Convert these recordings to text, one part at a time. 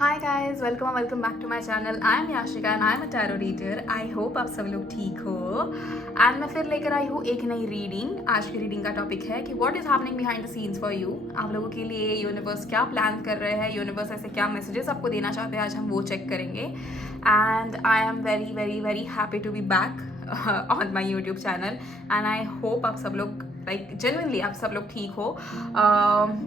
Hi guys, welcome back to my channel. I am Yashika and I am a tarot reader. I hope आप सब लोग ठीक हो। And मैं फिर लेकर आई हूँ एक नई रीडिंग। आज की रीडिंग का टॉपिक है कि what is happening behind the scenes for you. आप लोगों के लिए यूनिवर्स क्या प्लान कर रहे हैं, यूनिवर्स ऐसे क्या मैसेजेस आपको देना चाहते हैं, आज हम वो चेक करेंगे। And I am very very very happy to be back on my YouTube channel and I hope आप सब लोग जेन्युइनली आप सब लोग ठीक हो।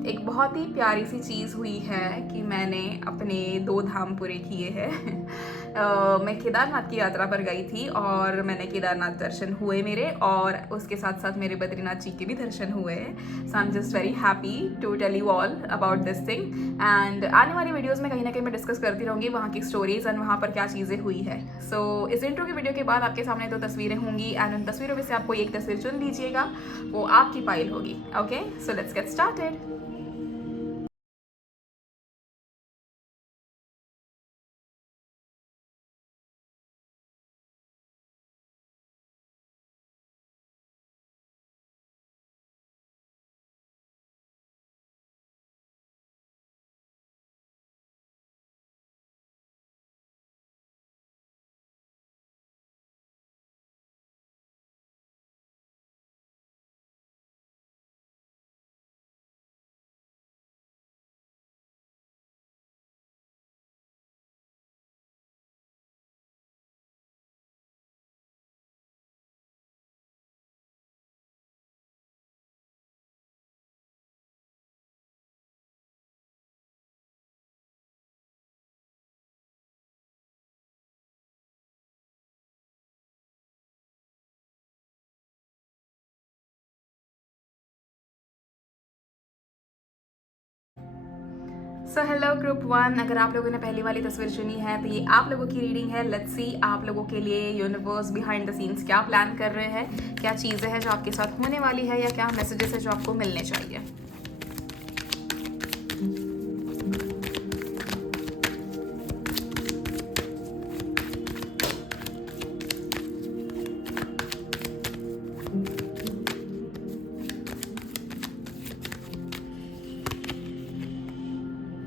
एक बहुत ही प्यारी सी चीज़ हुई है कि मैंने अपने 2 धाम पूरे किए हैं। मैं केदारनाथ की यात्रा पर गई थी और मैंने केदारनाथ दर्शन हुए मेरे, और उसके साथ साथ मेरे बद्रीनाथ जी के भी दर्शन हुए हैं। So I am just very happy to tell you all about this thing. And आने वाली वीडियोज़ में कहीं ना कहीं मैं डिस्कस करती रहूँगी वहाँ की स्टोरीज एंड वहाँ पर क्या चीज़ें हुई है। सो इस इंट्रो की वीडियो के बाद आपके सामने 2 तस्वीरें होंगी एंड उन तस्वीरों में से आपको एक तस्वीर चुन लीजिएगा, वो आपकी फाइल होगी। Okay, so let's get started. So hello group 1, अगर आप लोगों ने पहली वाली तस्वीर चुनी है तो ये आप लोगों की रीडिंग है। लेट्स सी आप लोगों के लिए यूनिवर्स बिहाइंड द सीन्स क्या प्लान कर रहे हैं, क्या चीज़ें हैं जो आपके साथ होने वाली है, या क्या मैसेजेस है जो आपको मिलने चाहिए।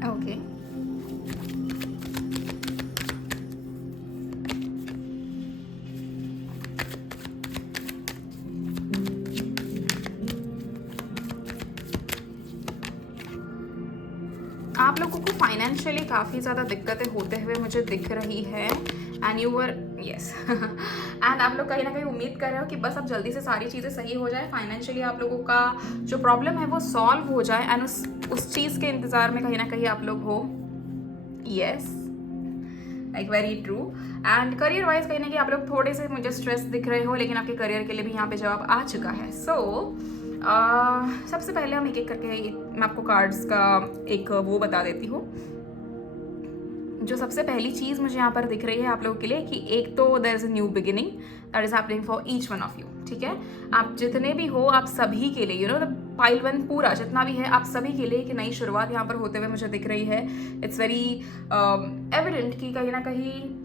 ओके, आप लोगों को फाइनेंशियली काफ़ी ज़्यादा दिक्कतें होते हुए मुझे दिख रही है and you were yes and आप लोग कहीं ना कहीं उम्मीद कर रहे हो कि बस अब जल्दी से सारी चीज़ें सही हो जाए, फाइनेंशियली आप लोगों का जो प्रॉब्लम है वो सॉल्व हो जाए, एंड उस चीज़ के इंतज़ार में कहीं ना कहीं आप लोग हो। Yes, like very true. And career wise कहीं ना कहीं आप लोग थोड़े से मुझे स्ट्रेस दिख रहे हो, लेकिन आपके करियर के लिए भी यहाँ पे जवाब आ चुका है। सो सबसे पहले हम एक एक करके मैं आपको कार्ड्स का एक वो बता देती हूँ। जो सबसे पहली चीज़ मुझे यहाँ पर दिख रही है आप लोगों के लिए कि एक तो there is a new beginning that is happening for each one of you. ठीक है, आप जितने भी हो आप सभी के लिए, यू नो द पाइल 1 पूरा जितना भी है, आप सभी के लिए एक नई शुरुआत यहाँ पर होते हुए मुझे दिख रही है। इट्स वेरी एविडेंट कि कहीं ना कहीं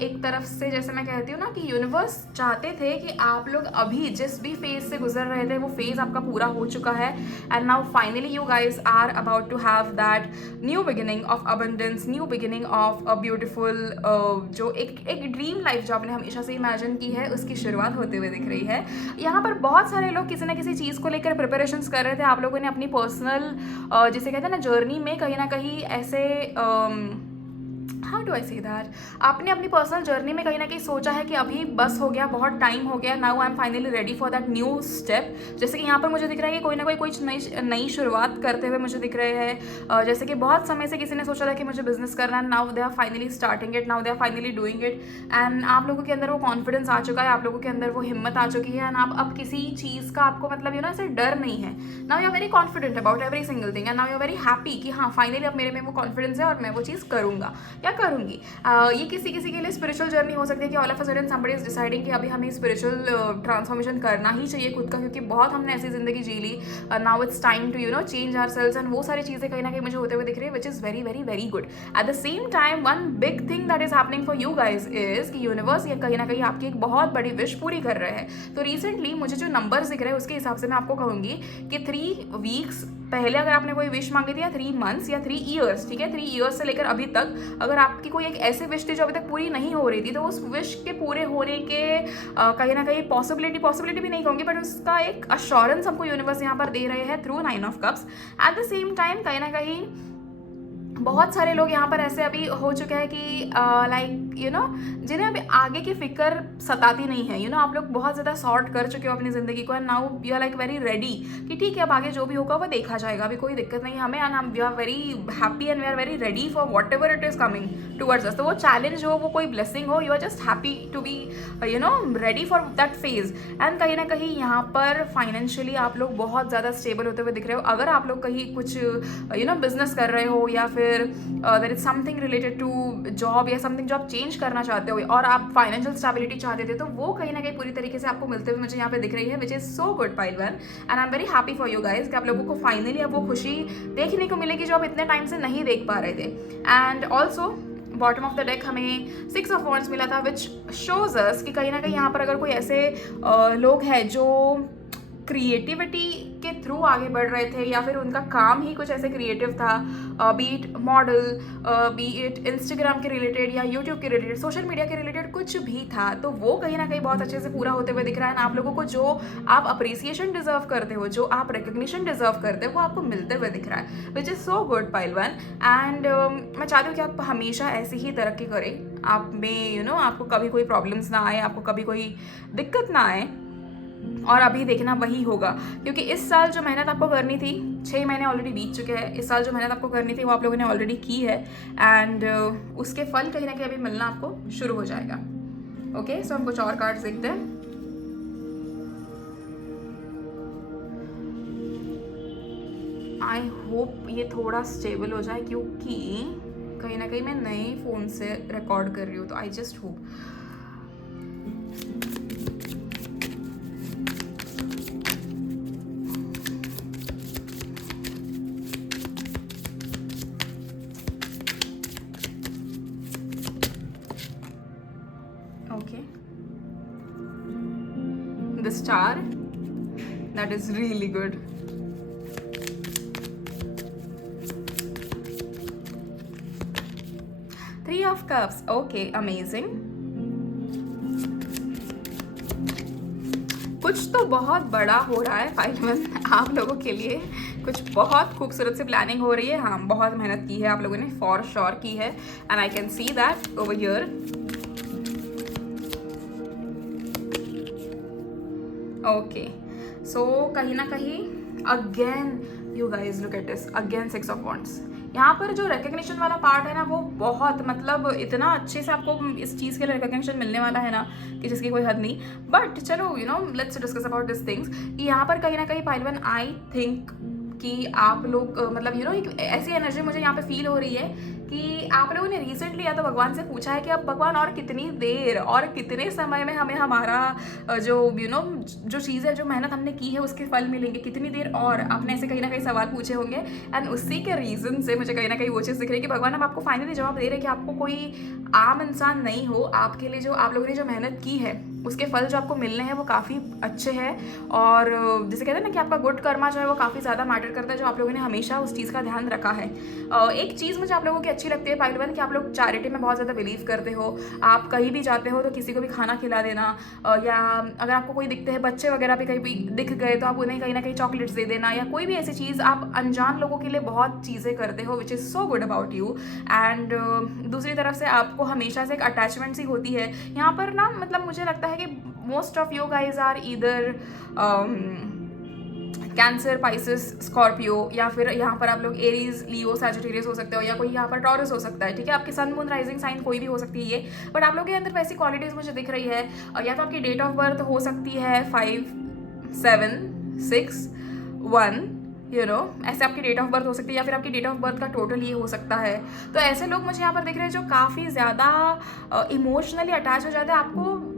एक तरफ से जैसे मैं कहती हूँ ना कि यूनिवर्स चाहते थे कि आप लोग अभी जिस भी फेज से गुजर रहे थे वो फेज आपका पूरा हो चुका है, and now finally you guys are about to have that new beginning of abundance, new beginning of a beautiful जो एक ड्रीम लाइफ जो आपने हमेशा से इमेजिन की है उसकी शुरुआत होते हुए दिख रही है। यहाँ पर बहुत सारे लोग किसी ना किसी चीज़ को लेकर प्रिपरेशंस कर रहे थे। आप लोगों ने अपनी पर्सनल जिसे कहते हैं ना जर्नी में कहीं ना कहीं ऐसे how do I see that, आपने अपनी पर्सनल जर्नी में कहीं ना कहीं सोचा है कि अभी बस हो गया, बहुत टाइम हो गया, now I am finally ready for that new step. जैसे कि यहाँ पर मुझे दिख रहा है कि कोई ना कोई कुछ नई शुरुआत करते हुए मुझे दिख रहे हैं। जैसे कि बहुत समय से किसी ने सोचा था कि मुझे बिजनेस करना है, now they are finally starting it, now they are finally doing it, and आप लोगों के अंदर वो कॉन्फिडेंस आ चुका है, आप लोगों के अंदर वो हिम्मत आ चुकी है, एंड आप अब किसी चीज़ का आपको मतलब ऐसे डर नहीं है। Now you are very confident about every single thing, and now you are very happy कि हाँ फाइनली अब मेरे में वो कॉन्फिडेंस है और मैं वो चीज़ करूँगा या करूँगी। ये किसी किसी के लिए स्पिरिचुअल जर्नी हो सकती है कि all of a sudden somebody is deciding कि अभी हमें स्पिरिचुअल ट्रांसफॉर्मेशन करना ही चाहिए खुद का, क्योंकि बहुत हमने ऐसी जिंदगी जी ली। Now it's time to change ourselves, and वो सारी चीज़ें कहीं ना कहीं मुझे होते हुए दिख रही है, which is very very very good. Eight the same time one big thing that is happening for you guys is कि यूनिवर्स ये कहीं ना कहीं आपकी एक बहुत बड़ी विश पूरी कर रहे हैं। तो रिसेंटली मुझे जो नंबर्स दिख रहे हैं उसके हिसाब से मैं आपको कहूँगी कि 3 वीक्स पहले अगर आपने कोई विश मांगी थी या 3 मंथ्स या 3 ईयर्स, ठीक है, 3 ईयर्स से लेकर अभी तक अगर आपकी कोई एक ऐसी विश थी जो अभी तक पूरी नहीं हो रही थी, तो उस विश के पूरे होने के कहीं ना कहीं पॉसिबिलिटी भी नहीं कहूँगी, बट उसका एक अश्योरेंस हमको यूनिवर्स यहाँ पर दे रहे हैं through 9 of cups. Eight the same time कहीं ना कहीं बहुत सारे लोग यहाँ पर ऐसे अभी हो चुके हैं कि लाइक यू नो जिन्हें अभी आगे की फिक्र सताती नहीं है, आप लोग बहुत ज़्यादा सॉर्ट कर चुके हो अपनी ज़िंदगी को, and now you are like very ready कि ठीक है अब आगे जो भी होगा वो देखा जाएगा, अभी कोई दिक्कत नहीं है हमें, and we are very happy and we are very ready for whatever it is coming towards us. तो वो चैलेंज हो, वो कोई ब्लेसिंग हो, you are just happy to be ready for that phase. And कहीं ना कहीं यहाँ पर फाइनेंशियली आप लोग बहुत ज़्यादा स्टेबल होते हुए दिख रहे हो। अगर आप लोग कहीं कुछ बिजनेस कर रहे हो या फिर there is something related to job या समथिंग जो आप चेंज करना चाहते हो और आप फाइनेंशियल स्टेबिलिटी चाहते थे, तो वो कहीं ना कहीं पूरी तरीके से आपको मिलते हुए मुझे यहाँ पे दिख रही है, which is so good pile one. And I am very happy for you guys कि आप लोगों को फाइनली अब वो खुशी देखने को मिलेगी जो आप इतने टाइम से नहीं देख पा रहे थे। And also bottom of the deck हमें 6 ऑफ वॉन्ड्स मिला था, विच शोज अस कि कहीं ना कहीं यहाँ पर अगर कोई ऐसे लोग हैं जो क्रिएटिविटी के थ्रू आगे बढ़ रहे थे या फिर उनका काम ही कुछ ऐसे क्रिएटिव था, B it model, B it Instagram के रिलेटेड या यूट्यूब के रिलेटेड, सोशल मीडिया के रिलेटेड कुछ भी था, तो वो कहीं ना कहीं बहुत अच्छे से पूरा होते हुए दिख रहा है। आप लोगों को जो आप अप्रिसिएशन डिजर्व करते हो, जो आप रिकग्निशन डिजर्व करते हो, वो आपको मिलते हुए दिख रहा है, which is so good pile one. And मैं चाहती हूँ कि आप हमेशा ऐसी ही तरक्की करें, आप में आपको कभी कोई प्रॉब्लम्स ना आए, आपको कभी कोई दिक्कत ना आए, और अभी देखना वही होगा, क्योंकि इस साल जो मेहनत आपको करनी थी, 6 महीने ऑलरेडी बीत चुके हैं, इस साल जो मेहनत आपको करनी थी वो आप लोगों ने ऑलरेडी की है, एंड उसके फल कहीं ना कहीं अभी मिलना आपको शुरू हो जाएगा। ओके, सो हम कुछ और कार्ड्स देखते हैं। आई होप ये थोड़ा स्टेबल हो जाए, क्योंकि कहीं ना कहीं मैं नए फ़ोन से रिकॉर्ड कर रही हूँ, तो I just hope. Okay, the star, that is really good. Three of Cups, okay, amazing. कुछ तो बहुत बड़ा हो रहा है फाइल वन आप लोगों के लिए, कुछ बहुत खूबसूरत सी प्लानिंग हो रही है। हाँ, बहुत मेहनत की है आप लोगों ने, फॉर श्योर की है, and I can see that over here. Okay, so कहीं ना कहीं again you guys look at this, again 6 of wands. यहाँ पर जो रिकग्निशन वाला पार्ट है ना, वो बहुत मतलब इतना अच्छे से आपको इस चीज़ के लिए रिकग्निशन मिलने वाला है ना कि जिसकी कोई हद नहीं। बट चलो let's discuss about this things कि यहाँ पर कहीं ना कहीं पाइल वन आई थिंक कि आप लोग मतलब एक ऐसी एनर्जी मुझे यहाँ पे फील हो रही है कि आप लोगों ने रिसेंटली या तो भगवान से पूछा है कि अब भगवान और कितनी देर और कितने समय में हमें हमारा जो जो चीज़ है, जो मेहनत हमने की है उसके फल मिलेंगे, कितनी देर और, आपने ऐसे कहीं ना कहीं सवाल पूछे होंगे। एंड उसी के रीज़न से मुझे कहीं ना कहीं वो चीज़ दिख रही है कि भगवान अब आपको फाइनली जवाब दे रहे हैं कि आपको कोई आम इंसान नहीं हो, आपके लिए जो आप लोगों ने जो मेहनत की है उसके फल जो आपको मिलने हैं वो काफ़ी अच्छे हैं। और जैसे कहते हैं ना कि आपका गुड कर्मा जो है वो काफ़ी ज़्यादा मैटर करता है, जो आप लोगों ने हमेशा उस चीज़ का ध्यान रखा है। एक चीज़ मुझे आप लोगों की अच्छी लगती है पाइल वन कि आप लोग चैरिटी में बहुत ज़्यादा बिलीव करते हो। आप कहीं भी जाते हो तो किसी को भी खाना खिला देना, या अगर आपको कोई दिखते हैं बच्चे वगैरह भी कहीं भी दिख गए तो आप उन्हें कहीं ना कहीं चॉकलेट्स दे देना, या कोई भी ऐसी चीज़ आप अनजान लोगों के लिए बहुत चीज़ें करते हो, विच is so good about you. And दूसरी तरफ से आपको हमेशा से एक अटैचमेंट सी होती है यहाँ पर ना, मतलब मुझे लगता है कि most of you guys are either Cancer, Pisces, Scorpio, या फिर यहाँ पर आप लोग एरीज, लियो, सैजिटेरियस हो सकते हो, या कोई यहाँ पर टॉरस हो सकता है, ठीक है। आपकी सन, मून, राइजिंग साइन कोई भी हो सकती है ये, बट आप लोग के अंदर वैसी क्वालिटीज़ मुझे दिख रही है। या तो आपकी डेट ऑफ बर्थ हो सकती है 5, 7, 6, 1, ऐसे आपकी डेट ऑफ बर्थ हो सकती है, या फिर आपकी डेट ऑफ बर्थ का टोटल ये हो सकता है। तो ऐसे लोग मुझे यहाँ पर दिख रहे हैं जो काफ़ी ज़्यादा इमोशनली अटैच हो जाते हैं।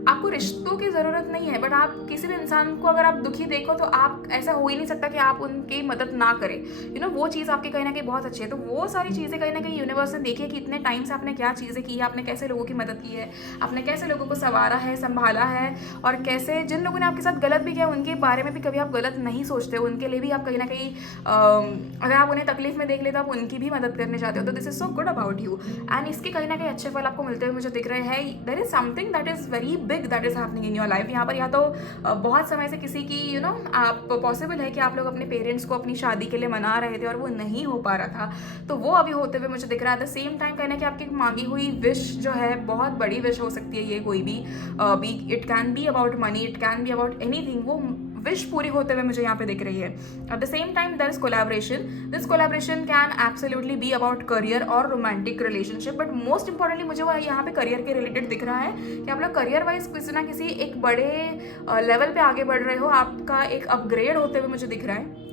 आपको रिश्तों की ज़रूरत नहीं है, बट आप किसी भी इंसान को अगर आप दुखी देखो तो आप ऐसा हो ही नहीं सकता कि आप उनकी मदद ना करें। वो चीज़ आपकी कहीं ना कहीं बहुत अच्छी है। तो वो सारी चीज़ें कहीं ना कहीं यूनिवर्स ने देखी है कि इतने टाइम से आपने क्या चीज़ें की है, आपने कैसे लोगों की मदद की है, आपने कैसे लोगों को संवारा है, संभाला है, और कैसे जिन लोगों ने आपके साथ गलत भी किया उनके बारे में भी कभी आप गलत नहीं सोचते, उनके लिए भी आप कहीं ना कहीं अगर आप उन्हें तकलीफ में देख लेते हो आप उनकी भी मदद करने जाते हो, तो this is so good about you. And इसके कहीं ना कहीं अच्छे फल आपको मिलते हुए मुझे दिख रहे हैं। There is something that is very big that is happening in your life. यहाँ पर या तो बहुत समय से किसी की आप पॉसिबल है कि आप लोग अपने पेरेंट्स को अपनी शादी के लिए मना रहे थे और वो नहीं हो पा रहा था, तो वो अभी होते हुए मुझे दिख रहा है। एट द सेम टाइम कहना कि आपकी मांगी हुई विश जो है बहुत बड़ी विश हो सकती है ये, कोई भी it can be about money, it can be about anything, वो विश पूरी होते हुए मुझे यहाँ पे दिख रही है। At the same time there is collaboration, this collaboration can absolutely be about career और romantic relationship, but most importantly मुझे वो यहाँ पे करियर के रिलेटेड दिख रहा है कि आप लोग करियर वाइज किसी ना किसी एक बड़े लेवल पे आगे बढ़ रहे हो, आपका एक अपग्रेड होते हुए मुझे दिख रहा है।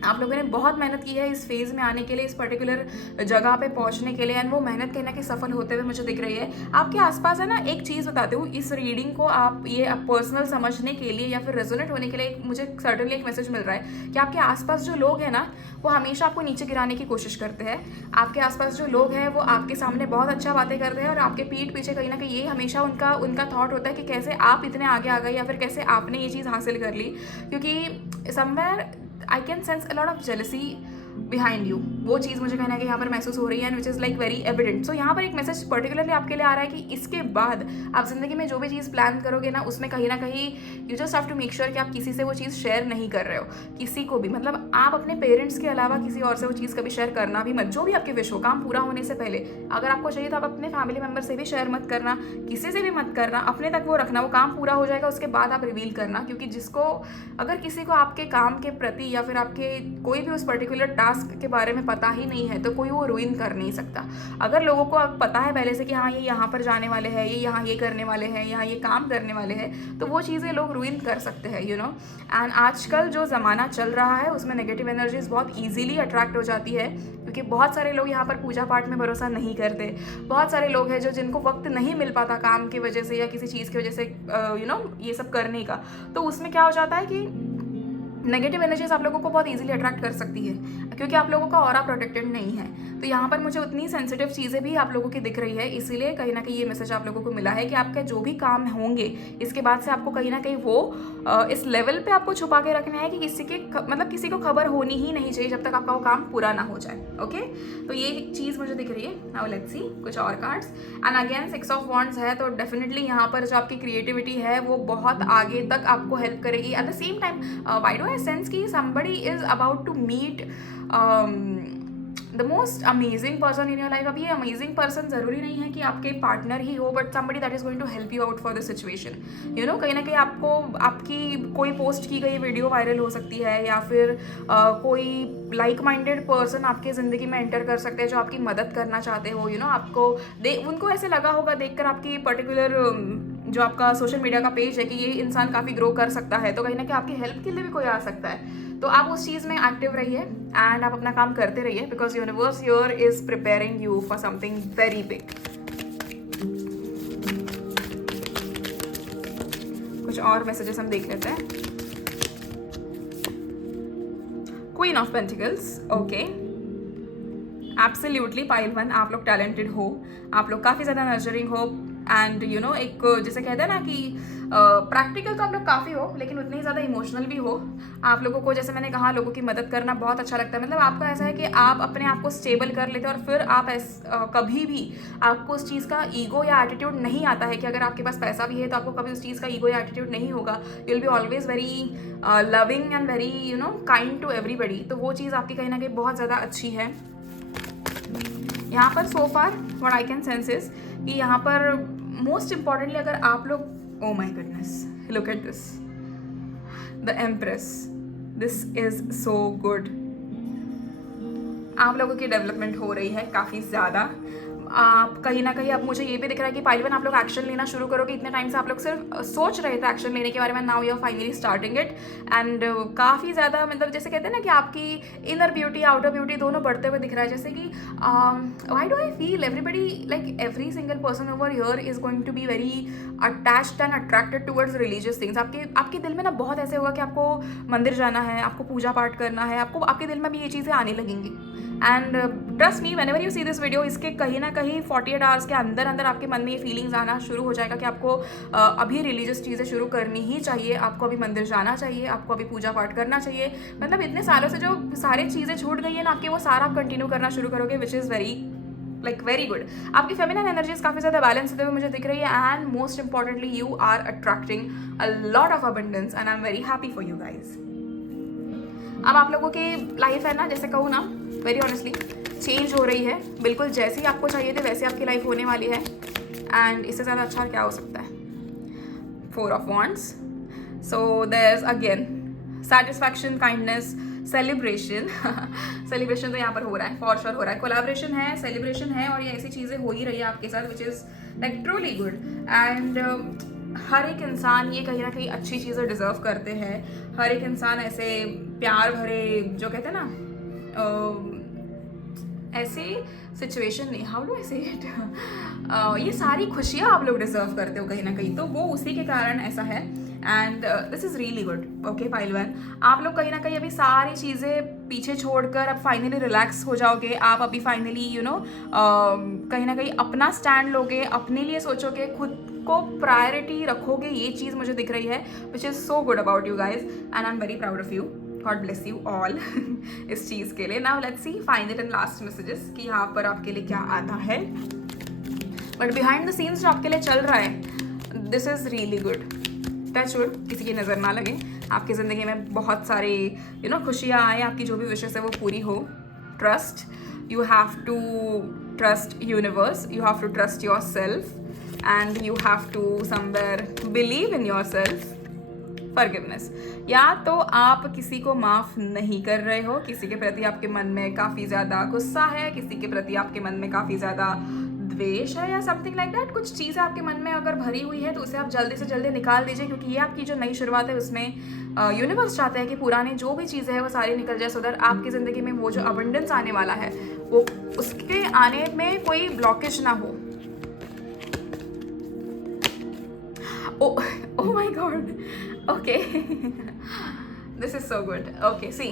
आप लोगों ने बहुत मेहनत की है इस फेज़ में आने के लिए, इस पर्टिकुलर जगह पे पहुंचने के लिए, एंड वो मेहनत कहना कि सफल होते हुए मुझे दिख रही है। आपके आसपास है ना, एक चीज़ बताती हूँ, इस रीडिंग को आप ये पर्सनल समझने के लिए या फिर रेजोनेट होने के लिए मुझे सर्टनली एक मैसेज मिल रहा है कि आपके आसपास जो लोग हैं ना वो हमेशा आपको नीचे गिराने की कोशिश करते हैं। आपके आसपास जो लोग हैं वो आपके सामने बहुत अच्छा बातें करते हैं और आपके पीठ पीछे कहीं ना कहीं ये हमेशा उनका थॉट होता है कि कैसे आप इतने आगे आ गए या फिर कैसे आपने ये चीज़ हासिल कर ली, क्योंकि somewhere I can sense a lot of jealousy behind you। वो चीज़ मुझे कहना है कि यहाँ पर महसूस हो रही है, which is like very evident. So यहाँ पर एक मैसेज पर्टिकुलरली आपके लिए आ रहा है कि इसके बाद आप जिंदगी में जो भी चीज़ प्लान करोगे ना उसमें कहीं ना कहीं you just have to make sure कि आप किसी से वो चीज़ शेयर नहीं कर रहे हो, किसी को भी, मतलब आप अपने पेरेंट्स के अलावा किसी और से वो चीज़ कभी शेयर करना भी मत। जो भी आपके विश हो काम पूरा होने से पहले अगर आपको चाहिए तो आप अपने फैमिली मेम्बर से भी शेयर मत करना, किसी से भी मत करना, अपने तक वो रखना। वो काम पूरा हो जाएगा उसके बाद आप रिवील करना, क्योंकि जिसको अगर किसी को आपके काम के प्रति या फिर आपके कोई भी उस पर्टिकुलर टास्क के बारे में पता ही नहीं है तो कोई वो रुइन कर नहीं सकता। अगर लोगों को अब पता है पहले से कि हाँ ये यहाँ पर जाने वाले हैं, ये यहाँ ये करने वाले हैं, यहाँ ये काम करने वाले हैं, तो वो चीज़ें लोग रुइन कर सकते हैं, एंड आजकल जो ज़माना चल रहा है उसमें नेगेटिव एनर्जीज बहुत ईजिली अट्रैक्ट हो जाती है, क्योंकि बहुत सारे लोग यहाँ पर पूजा पाठ में भरोसा नहीं करते। बहुत सारे लोग हैं जिनको वक्त नहीं मिल पाता काम की वजह से या किसी चीज़ की वजह से ये सब करने का, तो उसमें क्या हो जाता है कि नेगेटिव एनर्जीज आप लोगों को बहुत इजीली अट्रैक्ट कर सकती है, क्योंकि आप लोगों का ऑरा प्रोटेक्टेड नहीं है। तो यहाँ पर मुझे उतनी सेंसिटिव चीज़ें भी आप लोगों की दिख रही है, इसीलिए कहीं ना कहीं ये मैसेज आप लोगों को मिला है कि आपके जो भी काम होंगे इसके बाद से आपको कहीं ना कहीं वो इस लेवल पे आपको छुपा के रखना है कि किसी को खबर होनी ही नहीं चाहिए जब तक आपका वो काम पूरा ना हो जाए। ओके, तो ये चीज़ मुझे दिख रही है। नाउ लेट्स सी कुछ और cards, and again 6 of wands है, तो डेफिनेटली यहाँ पर जो आपकी क्रिएटिविटी है वो बहुत आगे तक आपको हेल्प करेगी। Eight the same time why do I sense कि somebody is about to meet the most amazing person in your life. अब ये अमेजिंग पर्सन ज़रूरी नहीं है कि आपके पार्टनर ही हो, but somebody that is going to help you out for the situation. कहीं ना कहीं आपको आपकी कोई पोस्ट की गई वीडियो वायरल हो सकती है, या फिर कोई लाइक माइंडेड पर्सन आपके ज़िंदगी में एंटर कर सकते हैं जो आपकी मदद करना चाहते हो। आपको उनको ऐसे लगा होगा देखकर आपकी पर्टिकुलर जो आपका सोशल मीडिया का पेज है कि ये इंसान काफ़ी ग्रो कर सकता है, तो कहीं ना कहीं आपकी हेल्प के लिए भी कोई आ सकता है। तो आप उस चीज़ में एक्टिव रहिए एंड आप अपना काम करते रहिए, because universe here is preparing you for something very big. कुछ और मैसेजेस हम देख लेते हैं। Queen of pentacles, okay, absolutely pile 1, आप लोग टैलेंटेड हो, आप लोग काफ़ी ज़्यादा नर्चरिंग हो, एंड एक जैसे कहते हैं ना कि प्रैक्टिकल तो आप लोग काफ़ी हो लेकिन उतने ही ज़्यादा इमोशनल भी हो। आप लोगों को, जैसे मैंने कहा, लोगों की मदद करना बहुत अच्छा लगता है। मतलब आपका ऐसा है कि आप अपने आप को स्टेबल कर लेते हो और फिर आप कभी भी आपको उस चीज़ का ईगो या एटीट्यूड नहीं आता है कि अगर आपके पास पैसा भी है तो आपको कभी उस चीज़ का ईगो या एटीट्यूड नहीं होगा। You will be always very loving and very kind to everybody. तो वो चीज़ आपकी कहीं ना कहीं बहुत ज़्यादा अच्छी है। यहाँ पर so far what I can sense is कि यहाँ पर मोस्ट इम्पॉर्टेंटली अगर आप लोग, oh my goodness, look at this, the Empress, this is so good। आप लोगों की डेवलपमेंट हो रही है काफ़ी ज़्यादा। आप कहीं ना कहीं अब मुझे ये भी दिख रहा है कि पाइल 1 आप लोग एक्शन लेना शुरू करोगे। इतने टाइम से आप लोग सिर्फ सोच रहे थे एक्शन लेने के बारे में, now you are finally starting it, and काफ़ी ज़्यादा, मतलब जैसे कहते हैं ना कि आपकी इनर ब्यूटी आउटर ब्यूटी दोनों बढ़ते हुए दिख रहा है। जैसे कि why do I feel everybody, like every single person over here is going to be very attached and attracted towards religious things. आपके दिल में ना बहुत ऐसे होगा कि आपको मंदिर जाना है, आपको पूजा पाठ करना है, आपको आपके दिल में भी ये चीज़ें आने लगेंगी। And trust me, whenever you see this video, इसके कहीं ना कहीं 48 आवर्स के अंदर अंदर आपके मन में ये फीलिंग्स आना शुरू हो जाएगा कि आपको अभी रिलीजियस चीज़ें शुरू करनी ही चाहिए, आपको अभी मंदिर जाना चाहिए, आपको अभी पूजा पाठ करना चाहिए। मतलब इतने सालों से जो सारी चीज़ें छूट गई है ना आपके, वो सारा आप कंटिन्यू करना शुरू करोगे, विच इज़ वेरी गुड। आपकी फेमिनिन एनर्जीज काफ़ी ज़्यादा बैलेंस होते हुए मुझे दिख रही है, and most importantly you are attracting a lot of abundance and I am very happy for you guys. अब आप लोगों की लाइफ है ना, जैसे कहूँ ना, वेरी ऑनेस्टली चेंज हो रही है, बिल्कुल जैसी आपको चाहिए थे वैसे आपकी लाइफ होने वाली है, एंड इससे ज़्यादा अच्छा क्या हो सकता है। 4 of Wands, so there's again satisfaction, kindness, celebration celebration तो यहाँ पर हो रहा है, फॉर श्योर हो रहा है, कोलैबोरेशन है, सेलिब्रेशन है, और ये ऐसी चीज़ें हो ही रही है आपके साथ, which is like truly good. And हर एक इंसान ये कहीं ना कहीं अच्छी चीज़ें डिजर्व करते हैं। हर एक इंसान ऐसे प्यार भरे, जो कहते हैं ना, ऐसे सिचुएशन नहीं, हाउ डू आई से इट, ये सारी खुशियाँ आप लोग डिजर्व करते हो कहीं ना कहीं, तो वो उसी के कारण ऐसा है। And this is really good. Okay pile one, आप लोग कहीं ना कहीं अभी सारी चीज़ें पीछे छोड़कर अब फाइनली रिलैक्स हो जाओगे। आप अभी फाइनली कहीं ना कहीं अपना स्टैंड लोगे, अपने लिए सोचोगे, खुद को प्रायोरिटी रखोगे, ये चीज़ मुझे दिख रही है, which is so good about you guys, and I am very proud of you. God bless you all इस चीज़ के लिए। Now let's see final and last messages कि यहाँ पर आपके लिए क्या आता है। बट बिहाइंड द सीन्स जो आपके लिए चल रहा है, this is really good. Touch wood, किसी की नज़र ना लगे, आपकी ज़िंदगी में बहुत सारे खुशियाँ आए, आपकी जो भी विशेष है वो पूरी हो। Trust, you have to trust universe, you have to trust yourself, and you have to somewhere believe in yourself. Forgiveness, या तो आप किसी को माफ़ नहीं कर रहे हो, किसी के प्रति आपके मन में काफ़ी ज़्यादा गुस्सा है, किसी के प्रति आपके मन में काफ़ी ज़्यादा द्वेष है, या समथिंग लाइक दैट। कुछ चीज़ें आपके मन में अगर भरी हुई है तो उसे आप जल्दी से जल्दी निकाल दीजिए, क्योंकि ये आपकी जो नई शुरुआत है उसमें यूनिवर्स चाहते हैं कि पुरानी जो भी चीज़ें हैं वो सारी निकल जाए, सो दैट आपकी ज़िंदगी में वो जो अबंडेंस आने वाला है वो उसके आने में कोई ब्लॉकेज ना हो। Oh my God. Okay. This is so good. Okay, see.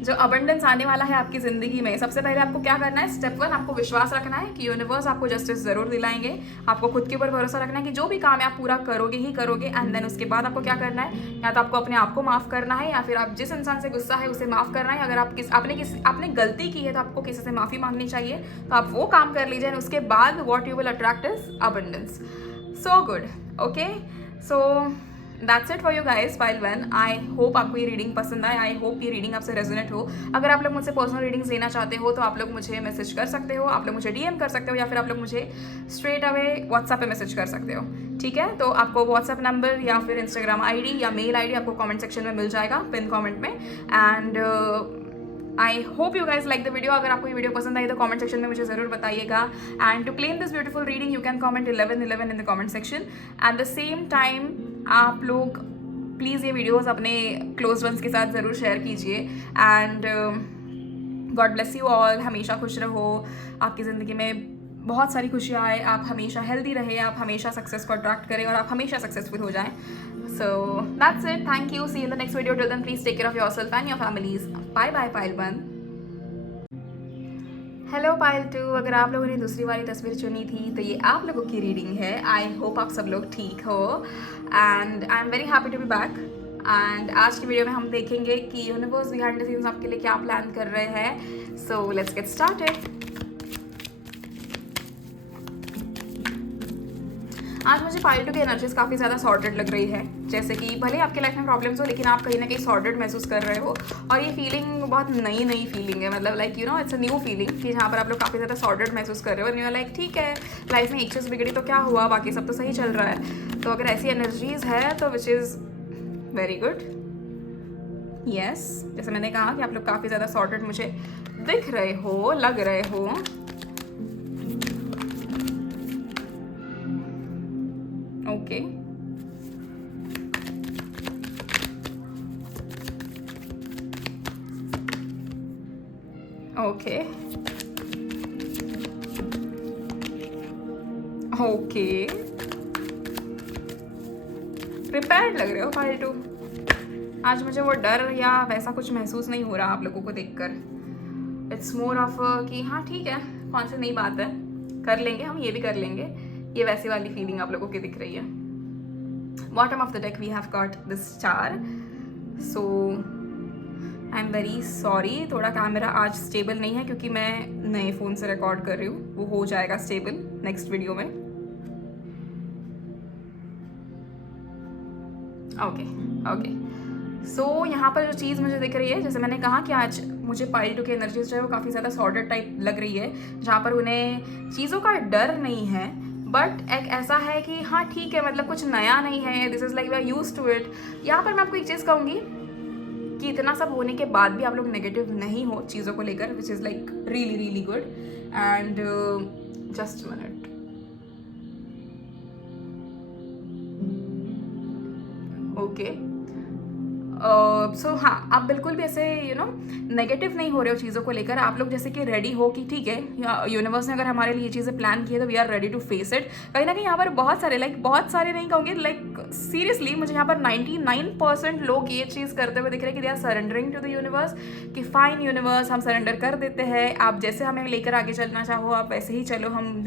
जो अबंडेंस आने वाला है आपकी ज़िंदगी में, सबसे पहले आपको क्या करना है, स्टेप 1, आपको विश्वास रखना है कि यूनिवर्स आपको जस्टिस ज़रूर दिलाएंगे। आपको खुद के ऊपर भरोसा रखना है कि जो भी काम है आप पूरा करोगे ही करोगे। एंड देन उसके बाद आपको क्या करना है, या तो आपको अपने आप को माफ़ करना है, या फिर आप जिस इंसान से गुस्सा है उसे माफ़ करना है। अगर आप आपने गलती की है तो आपको किसी से माफ़ी मांगनी चाहिए, तो आप वो काम कर लीजिए। उसके बाद what you will attract is abundance. So good. Okay, so that's it for you guys pile one. I hope आपको ये रीडिंग पसंद आए, आई होप ये रीडिंग आपसे रेजोनेट हो। अगर आप लोग मुझसे पर्सनल रीडिंग्स लेना चाहते हो तो आप लोग मुझे मैसेज कर सकते हो, आप लोग मुझे डीएम कर सकते हो, या फिर आप लोग मुझे स्ट्रेट अवे व्हाट्सएप पे मैसेज कर सकते हो। ठीक है, तो आपको व्हाट्सएप नंबर या फिर इंस्टाग्राम आईडी या मेल आईडी आपको कमेंट सेक्शन में मिल जाएगा, पिन कमेंट में। And I hope you guys like the video. अगर आपको ये वीडियो पसंद आई तो कमेंट सेक्शन में मुझे ज़रूर बताइएगा। And to claim this beautiful reading you can comment 1111 in the comment section. At the same time आप लोग प्लीज़ ये वीडियोस अपने क्लोज वंस के साथ ज़रूर शेयर कीजिए। And God bless you all. हमेशा खुश रहो, आपकी ज़िंदगी में बहुत सारी खुशियाँ आए, आप हमेशा हेल्दी रहे, आप हमेशा सक्सेस को अट्रैक्ट करें और आप हमेशा सक्सेसफुल हो जाएं। So that's it, thank you, see in the next video. Till then please take care of yourself and your families. Bye bye pile 1। Hello pile 2, अगर आप लोगों ने दूसरी वाली तस्वीर चुनी थी तो ये आप लोगों की रीडिंग है। आई होप आप सब लोग ठीक हो, and I am very happy to be back. And आज की वीडियो में हम देखेंगे कि यूनिवर्स बिहाइंड द सीन्स आपके लिए क्या प्लान कर रहे हैं। So let's get started. आज मुझे पाइल 2 की एनर्जीज काफ़ी ज़्यादा सॉर्टेड लग रही है, जैसे कि भले आपके लाइफ में प्रॉब्लम्स हो लेकिन आप कहीं ना कहीं सॉर्टेड महसूस कर रहे हो। और ये फीलिंग बहुत नई फीलिंग है, मतलब like it's a new feeling कि जहाँ पर आप लोग काफ़ी ज़्यादा सॉर्टेड महसूस कर रहे हो। और लाइक ठीक है, लाइफ में एक चीज़ बिगड़ी तो क्या हुआ, बाकी सब तो सही चल रहा है। तो अगर ऐसी एनर्जीज है तो विच इज़ वेरी गुड। यस, जैसे मैंने कहा कि आप लोग काफ़ी ज़्यादा सॉर्टेड मुझे दिख रहे हो, लग रहे हो। ओके, ओके, ओके, प्रिपेयर्ड लग रहे हो पाइल 2। आज मुझे वो डर या वैसा कुछ महसूस नहीं हो रहा आप लोगों को देखकर। इट्स मोर ऑफ कि हाँ ठीक है, कौन सी नई बात है, कर लेंगे, हम ये भी कर लेंगे। ये वैसी वाली फीलिंग आप लोगों की दिख रही है। Bottom of the deck we have got this star. So I am very sorry, थोड़ा कैमरा आज स्टेबल नहीं है क्योंकि मैं नए फ़ोन से रिकॉर्ड कर रही हूँ, वो हो जाएगा स्टेबल नेक्स्ट वीडियो में। Okay okay. सो यहाँ पर जो चीज़ मुझे दिख रही है, जैसे मैंने कहा कि आज मुझे पाइल 2 की एनर्जीज जो है वो काफ़ी ज़्यादा सॉर्टेड टाइप लग रही है, जहाँ पर उन्हें चीज़ों का डर नहीं है, बट एक ऐसा है कि हाँ ठीक है, मतलब कुछ नया नहीं है, this is like we are used to it. यहाँ पर मैं आपको एक चीज़ कहूँगी कि इतना सब होने के बाद भी आप लोग नेगेटिव नहीं हो चीज़ों को लेकर, which is like really really good. And just minute, okay. So हाँ, आप बिल्कुल भी ऐसे नेगेटिव नहीं हो रहे हो चीज़ों को लेकर। आप लोग जैसे कि रेडी हो कि ठीक है, यूनिवर्स ने अगर हमारे लिए ये चीज़ें प्लान की है तो we are ready to face it. कहीं ना कहीं यहाँ पर बहुत सारे बहुत सारे नहीं कहूँगी, सीरियसली मुझे यहाँ पर 99% लोग ये चीज़ करते हुए दिख रहे हैं कि they are surrendering to the universe, कि फाइन यूनिवर्स, हम सरेंडर कर देते हैं, आप जैसे हमें लेकर आगे चलना चाहो आप वैसे ही चलो, हम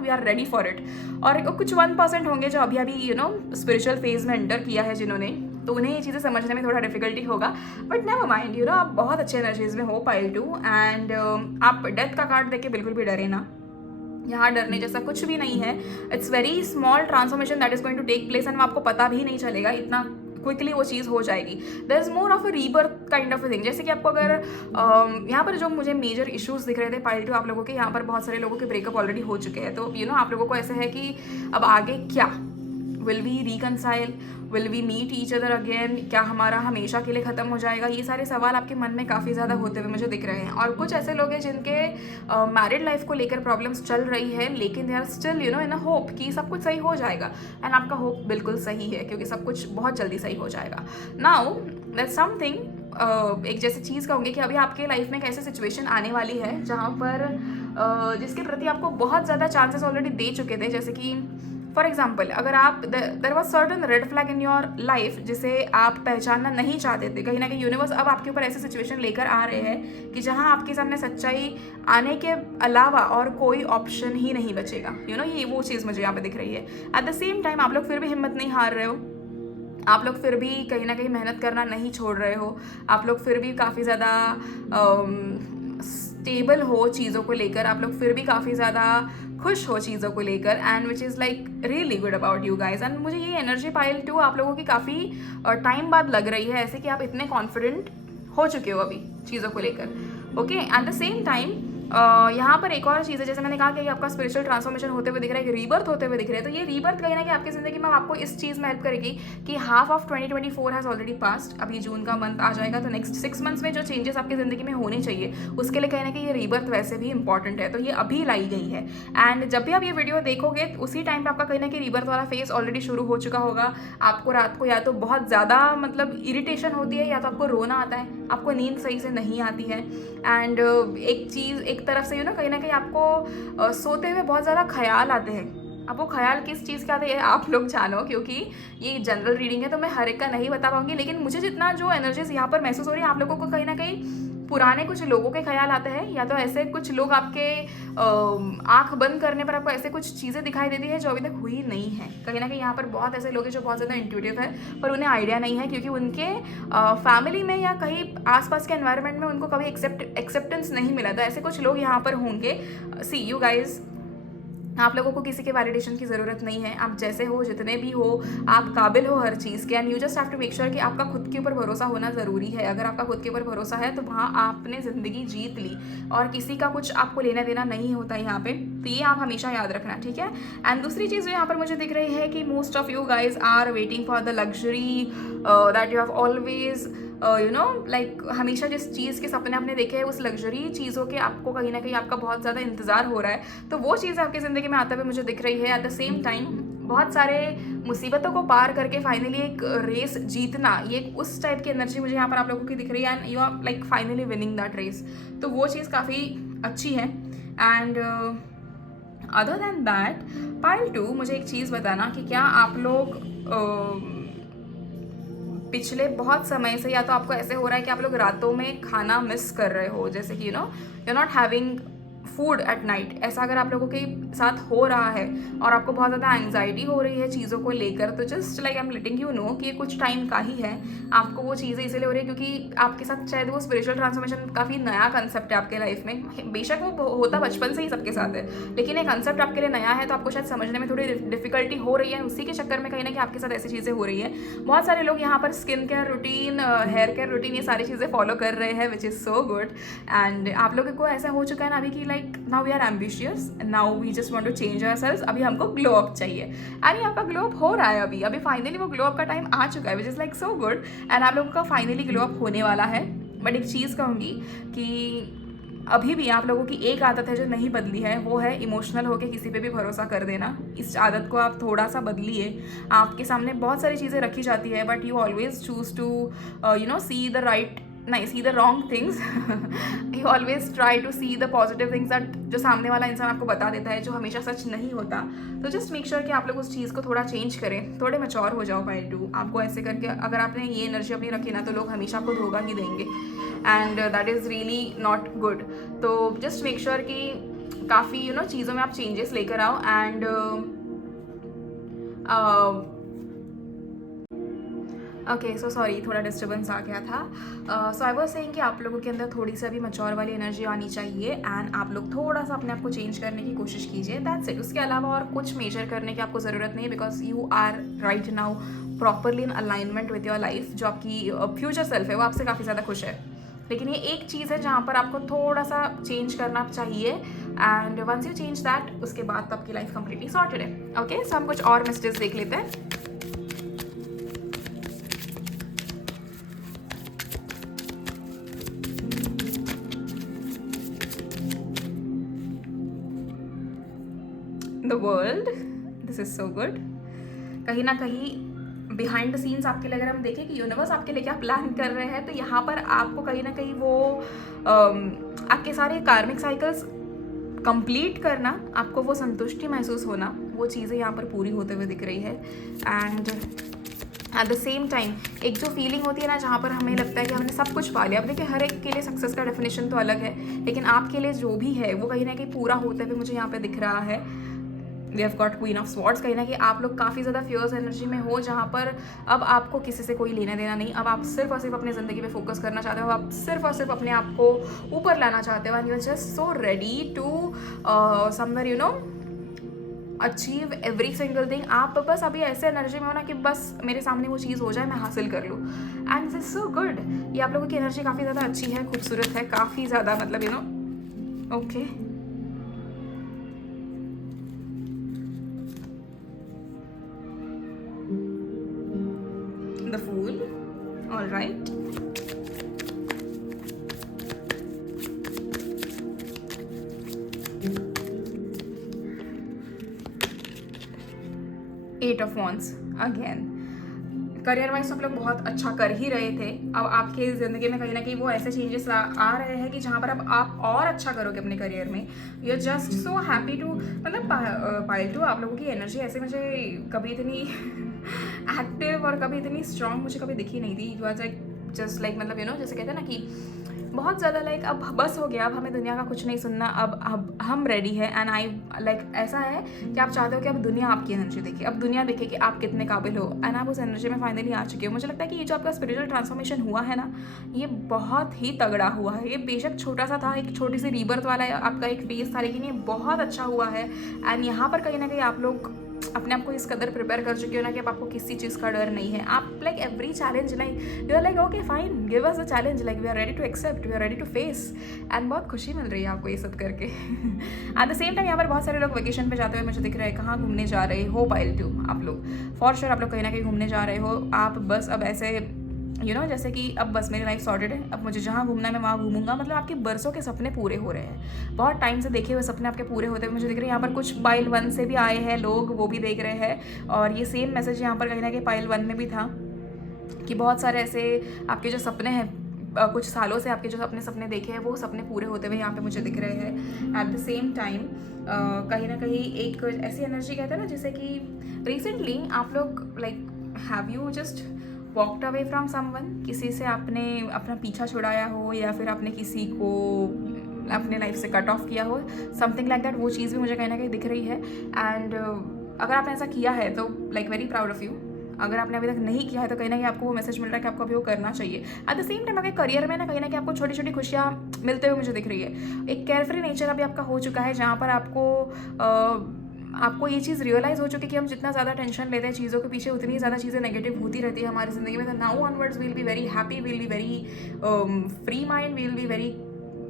we are ready for it. और कुछ 1% होंगे जो अभी अभी स्पिरिचुअल फेज में एंटर किया है जिन्होंने, तो उन्हें ये चीज़ें समझने में थोड़ा डिफिकल्टी होगा, बट नेवर माइंड, आप बहुत अच्छे एनर्जीज में हो पाइल 2। एंड आप डेथ का कार्ड देख के बिल्कुल भी डरे ना, यहाँ डरने जैसा कुछ भी नहीं है। It's very small transformation that is going to take place, and आपको पता भी नहीं चलेगा, इतना क्विकली वो चीज़ हो जाएगी। There is more of a rebirth kind of a thing. जैसे कि आपको अगर यहाँ पर जो मुझे मेजर इश्यूज दिख रहे थे पाइल 2 आप लोगों के, यहाँ पर बहुत सारे लोगों के ब्रेकअप ऑलरेडी हो चुके हैं, तो आप लोगों को ऐसे है कि अब आगे क्या, will we reconcile, will we meet each other again, क्या हमारा हमेशा के लिए ख़त्म हो जाएगा, ये सारे सवाल आपके मन में काफ़ी ज़्यादा होते हुए मुझे दिख रहे हैं। और कुछ ऐसे लोग हैं जिनके मैरिड लाइफ को लेकर प्रॉब्लम्स चल रही है, लेकिन they are still in a hope कि सब कुछ सही हो जाएगा। एंड आपका होप बिल्कुल सही है क्योंकि सब कुछ बहुत जल्दी सही हो जाएगा। नाउ दैट्स समथिंग, एक जैसी चीज़ कहूँगी कि अभी आपके लाइफ में एक ऐसी सिचुएशन आने वाली है जहाँ पर जिसके प्रति आपको बहुत ज़्यादा चांसेस ऑलरेडी दे चुके थे। जैसे कि फॉर एग्जाम्पल, अगर आप there was certain red flag in your life जिसे आप पहचानना नहीं चाहते थे, कहीं ना कहीं यूनिवर्स अब आपके ऊपर ऐसी सिचुएशन लेकर आ रहे हैं कि जहां आपके सामने सच्चाई आने के अलावा और कोई ऑप्शन ही नहीं बचेगा। ये वो चीज़ मुझे यहाँ पे दिख रही है। एट द सेम टाइम आप लोग फिर भी हिम्मत नहीं हार रहे हो, आप लोग फिर भी कहीं ना कहीं मेहनत करना नहीं छोड़ रहे हो, आप लोग फिर भी काफ़ी ज़्यादा स्टेबल हो चीज़ों को लेकर, आप लोग फिर भी काफ़ी ज़्यादा खुश हो चीज़ों को लेकर, and which is like really good about you guys. And मुझे ये एनर्जी पाइल 2 आप लोगों की काफ़ी टाइम बाद लग रही है, ऐसे कि आप इतने कॉन्फिडेंट हो चुके हो अभी चीज़ों को लेकर। Okay, eight the same time यहाँ पर एक और चीज़ है, जैसे मैंने कहा कि आपका स्पिरिचुअल ट्रांसफॉर्मेशन होते हुए दिख रहा है, रीबर्थ होते हुए दिख रहा है। तो ये रीबर्थ कहीं ना कहीं आपकी ज़िंदगी में आपको इस चीज़ में हेल्प करेगी कि half of 2024 has already past, अभी जून का मंथ आ जाएगा, तो नेक्स्ट 6 मंथ्स में जो चेंजेस आपकी ज़िंदगी में होने चाहिए उसके लिए कहीं ना कहीं ये रीबर्थ वैसे भी इंपॉर्टेंट है, तो ये अभी लाई गई है। एंड जब भी आप ये वीडियो देखोगे उसी टाइम पर आपका कहीं ना कहीं रीबर्थ वाला फेज ऑलरेडी शुरू हो चुका होगा। आपको रात को या तो बहुत ज़्यादा इरिटेशन होती है, या तो आपको रोना आता है, आपको नींद सही से नहीं आती है। एंड एक चीज़ एक तरफ से कहीं ना कहीं आपको सोते हुए बहुत ज़्यादा ख्याल आते हैं। अब वो ख्याल किस चीज़ के आते हैं आप लोग जानो, क्योंकि ये जनरल रीडिंग है तो मैं हर एक का नहीं बता पाऊंगी, लेकिन मुझे जितना जो एनर्जीज यहाँ पर महसूस हो रही है, आप लोगों को कहीं ना कहीं पुराने कुछ लोगों के ख्याल आते हैं, या तो ऐसे कुछ लोग आपके आंख बंद करने पर आपको ऐसे कुछ चीज़ें दिखाई देती है जो अभी तक हुई नहीं है। कहीं ना कहीं यहाँ पर बहुत ऐसे लोग हैं जो बहुत ज़्यादा इंट्यूटिव है पर उन्हें आइडिया नहीं है, क्योंकि उनके फैमिली में या कहीं आसपास के एनवायरनमेंट में उनको कभी एक्सेप्टेंस नहीं मिला था। ऐसे कुछ लोग यहाँ पर होंगे। सी यू गाइज, आप लोगों को किसी के वैलिडेशन की ज़रूरत नहीं है, आप जैसे हो, जितने भी हो, आप काबिल हो हर चीज़ के। And you just have to make sure कि आपका खुद के ऊपर भरोसा होना ज़रूरी है। अगर आपका खुद के ऊपर भरोसा है तो वहाँ आपने ज़िंदगी जीत ली और किसी का कुछ आपको लेना देना नहीं होता यहाँ पे, तो ये आप हमेशा याद रखना, ठीक है। एंड दूसरी चीज़ जो यहाँ पर मुझे दिख रही है कि most of you guys are waiting for the luxury that you have always like हमेशा जिस चीज़ के सपने आपने देखे हैं उस लग्जरी चीज़ों के आपको कहीं ना कहीं आपका बहुत ज़्यादा इंतज़ार हो रहा है, तो वो चीज़ आपकी ज़िंदगी में आते हुए मुझे दिख रही है। एट द सेम टाइम बहुत सारे मुसीबतों को पार करके फाइनली एक रेस जीतना, ये उस टाइप की एनर्जी मुझे यहाँ पर आप लोगों की दिख रही है, and you are like finally winning that race, तो वो चीज़ काफ़ी अच्छी है। And other than that pile 2 मुझे एक चीज़ बताना कि क्या आप लोग पिछले बहुत समय से, या तो आपको ऐसे हो रहा है कि आप लोग रातों में खाना मिस कर रहे हो, जैसे कि you not having food at night, ऐसा अगर आप लोगों के साथ हो रहा है और आपको बहुत ज़्यादा एंग्जाइटी हो रही है चीज़ों को लेकर, तो just like I am letting you know कि ये कुछ टाइम का ही है। आपको वो चीज़ें इसीलिए हो रही है क्योंकि आपके साथ शायद वो स्पिरिचुअल ट्रांसफॉर्मेशन काफ़ी नया कंसेप्ट है आपके लाइफ में। बेशक वो होता बचपन से ही सबके साथ है, लेकिन ये कंसेप्ट आपके लिए नया है, तो आपको शायद समझने में थोड़ी डिफिकल्टी हो रही है। उसी के चक्कर में कहीं ना कहीं आपके साथ ऐसी चीज़ें हो रही है। बहुत सारे लोग यहाँ पर skin care routine, hair care routine, ये सारी चीज़ें फॉलो कर रहे हैं, which is so good. And आप लोगों को ऐसा हो चुका है ना अभी कि like now we are ambitious, now we just want to change ourselves. अभी हमको ग्लो अप चाहिए, एंड आपका ग्लो अप हो रहा है अभी फाइनली वो ग्लो अप का टाइम आ चुका है, which is like so good. And आप लोगों का फाइनली ग्लो अप होने वाला है। बट एक चीज़ कहूँगी कि अभी भी आप लोगों की एक आदत है जो नहीं बदली है, वो है इमोशनल होकर किसी पे भी भरोसा कर देना। इस आदत को आप थोड़ा सा बदलिए। आपके सामने बहुत सारी चीज़ें रखी जाती है, but you always choose to see the right, नहीं, see the wrong things. You always try to see the positive things that जो सामने वाला इंसान आपको बता देता है, जो हमेशा सच नहीं होता। तो जस्ट मेक श्योर कि आप लोग उस चीज़ को थोड़ा चेंज करें, थोड़े मैच्योर हो जाओ पाइल टू। आपको ऐसे करके अगर आपने ये एनर्जी अपनी रखी ना, तो लोग हमेशा आपको धोखा ही देंगे, and that is really not good. तो जस्ट मेक श्योर कि काफ़ी चीज़ों में आप चेंजेस लेकर आओ। एंड ओके, सो सॉरी, थोड़ा डिस्टर्बेंस आ गया था। सो आई वाज सेइंग कि आप लोगों के अंदर थोड़ी सी अभी मैच्योर वाली एनर्जी आनी चाहिए, एंड आप लोग थोड़ा सा अपने आप को चेंज करने की कोशिश कीजिए, दैट्स इट। उसके अलावा और कुछ मेजर करने की आपको ज़रूरत नहीं, because you are right now properly in alignment with your life. जो आपकी फ्यूचर सेल्फ है वो आपसे काफ़ी ज़्यादा खुश है, लेकिन ये एक चीज़ है जहाँ पर आपको थोड़ा सा चेंज करना चाहिए, and once you change that, उसके बाद तो आपकी लाइफ कंप्लीटली सॉर्टेड है। ओके, सो हम कुछ और मैसेजेस देख लेते हैं। The world, this is so good. कहीं ना कहीं बिहाइंड द सीन्स आपके लिए अगर हम देखें कि यूनिवर्स आपके लिए क्या प्लान कर रहे हैं, तो यहाँ पर आपको कहीं ना कहीं वो आपके सारे कार्मिक साइकिल्स कंप्लीट करना, आपको वो संतुष्टि महसूस होना, वो चीज़ें यहाँ पर पूरी होते हुए दिख रही है। And eight the same time एक जो फीलिंग होती है ना, जहाँ पर हमें लगता है कि हमने सब कुछ पा लिया। अब देखिए, हर एक के लिए सक्सेस का डेफिनेशन तो अलग है, लेकिन आपके लिए जो भी है वो कहीं ना कहीं पूरा होते हुए मुझे यहाँ पे दिख रहा है। We have got queen of swords. कहीं ना कहीं आप लोग काफ़ी ज़्यादा फियर्स एनर्जी में हो, जहाँ पर अब आपको किसी से कोई लेना देना नहीं। अब आप सिर्फ और सिर्फ अपनी ज़िंदगी पे फोकस करना चाहते हो, आप सिर्फ और सिर्फ अपने आप को ऊपर लाना चाहते हो, and you are just so ready to somewhere achieve every single thing. आप बस अभी ऐसे एनर्जी में हो ना कि बस मेरे सामने वो चीज़ हो जाए, मैं हासिल कर लूँ, and this is so good. ये आप लोगों की एनर्जी काफ़ी ज़्यादा अच्छी है, खूबसूरत है, काफ़ी ज़्यादा, मतलब okay. The Fool, all right. Eight of Wands again. Career wise आप लोग बहुत अच्छा कर ही रहे थे। अब आपके ज़िंदगी में कहीं ना कहीं वो ऐसे चेंजेस आ रहे हैं कि जहाँ पर अब आप और अच्छा करोगे अपने करियर में। You are just so happy to, मतलब पायल टू, आप लोगों की एनर्जी ऐसे मुझे कभी इतनी एक्टिव और कभी इतनी स्ट्रांग मुझे कभी दिखी नहीं थी। You are like just like, मतलब जैसे कहते हैं ना कि बहुत ज़्यादा लाइक अब बस हो गया, अब हमें दुनिया का कुछ नहीं सुनना, अब हम रेडी है। एंड आई लाइक ऐसा है कि आप चाहते हो कि अब दुनिया आपकी एनर्जी देखे, अब दुनिया देखे कि आप कितने काबिल हो, एंड आप उस एनर्जी में फाइनली आ चुके हो। मुझे लगता है कि ये जो आपका स्पिरिचुअल ट्रांसफॉर्मेशन हुआ है ना, ये बहुत ही तगड़ा हुआ है। ये बेशक छोटा सा था, एक छोटी सी रीबर्थ वाला आपका एक फेस था, लेकिन ये बहुत अच्छा हुआ है। एंड यहाँ पर कहीं ना कहीं आप लोग अपने आप को इस कदर प्रिपेयर कर चुके हो ना कि अब आपको किसी चीज़ का डर नहीं है। आप like every challenge, like you are like okay fine, give us a challenge, like we are ready to accept, we are ready to face, and बहुत खुशी मिल रही है आपको ये सब करके। एट द सेम टाइम यहाँ पर बहुत सारे लोग वेकेशन पे जाते हुए मुझे दिख रहे हैं। कहाँ घूमने जा रहे हो पायल टू? आप लोग फॉर श्योर आप लोग कहीं ना कहीं घूमने जा रहे हो। आप बस अब ऐसे जैसे कि अब बस मेरी लाइफ सॉर्टेड है, अब मुझे जहाँ घूमना है मैं वहाँ घूमूंगा। मतलब आपके बरसों के सपने पूरे हो रहे हैं, बहुत टाइम से देखे हुए सपने आपके पूरे होते हुए मुझे दिख रहे हैं। यहाँ पर कुछ पाइल 1 से भी आए हैं लोग, वो भी देख रहे हैं, और ये सेम मैसेज यहाँ पर कहीं ना कहीं पाइल 1 में भी था कि बहुत सारे ऐसे आपके जो सपने हैं, कुछ सालों से आपके जो अपने सपने देखे हैं, वो सपने पूरे होते हुए यहाँ पे मुझे दिख रहे हैं। एट द सेम टाइम कहीं ना कहीं एक ऐसी एनर्जी कहते हैं ना, जैसे कि रिसेंटली आप लोग like have you just walked away from someone, किसी से आपने अपना पीछा छुड़ाया हो, या फिर आपने किसी को अपने लाइफ से कट ऑफ किया हो, समथिंग लाइक दैट, वो चीज़ भी मुझे कहीं ना कहीं दिख रही है। एंड अगर आपने ऐसा किया है तो like very proud of you. अगर आपने अभी तक नहीं किया है तो कहीं ना कहीं आपको वो मैसेज मिल रहा है कि आपको अभी वो करना चाहिए। एट द सेम टाइम अगर करियर में ना कहीं आपको छोटी छोटी खुशियाँ मिलते हुए मुझे दिख रही है। एक केयरफ्री नेचर अभी आपका हो चुका है, जहाँ पर आपको ये चीज़ रियलाइज़ हो चुकी है कि हम जितना ज़्यादा टेंशन लेते हैं चीज़ों के पीछे, उतनी ज़्यादा चीज़ें नेगेटिव होती रहती है हमारी ज़िंदगी में। तो now onwards we'll be very happy, we'll be very free mind, we'll be very